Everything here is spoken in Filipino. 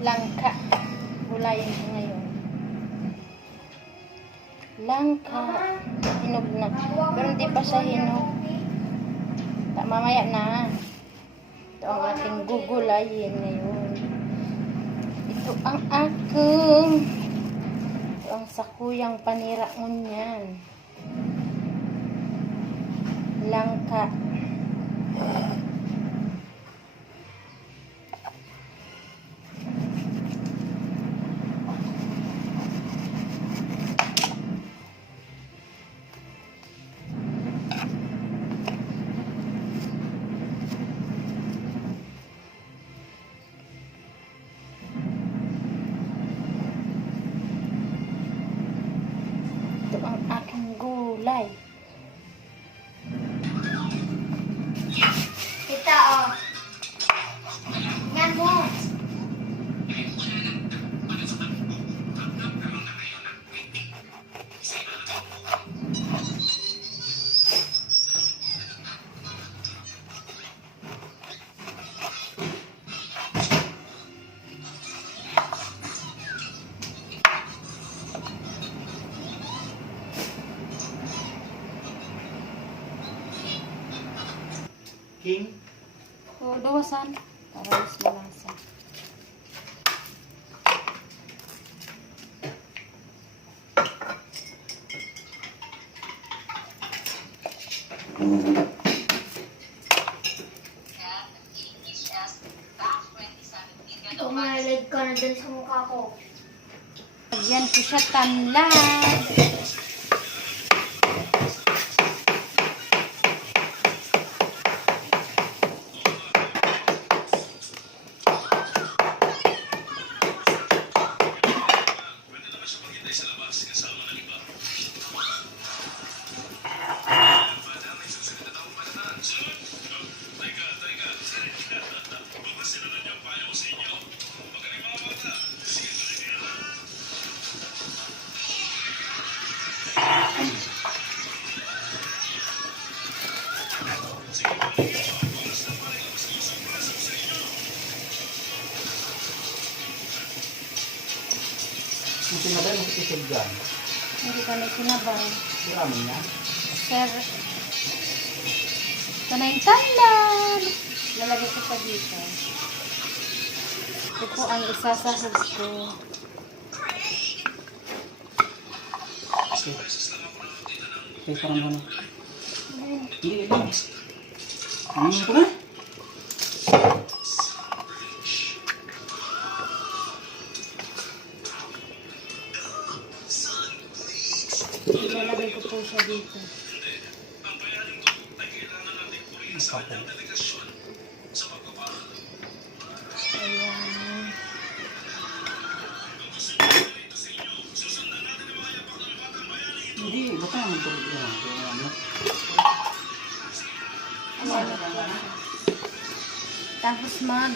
Langka. Gulayin ko ngayon. Langka. Hinog na. Pero hindi pa siya hinog. Mamaya na. Ito ang aking gugulayin ngayon. Ito ang sakuyang panira ngunyan. Langka. Ito ang aking gulay. Kita, oh. Yan mo. King? So, dawasan. Para mas malasa. Tumalag ka na dun sa mukha ko. Lagyan ko siya tanlad. Yung sinabay mo itisig dyan. Hindi ka na sinabay. Marami na. Sir, ito na yung tanlad. Lalagay ko pa dito. Ito po ang isasahog ko. Okay. Okay, parang ano. Hindi, ito. Ano ko na? Ilalagay ko po siya dito. Okay. Ayan. Hindi, baka naman ito. Ano? Tapos mag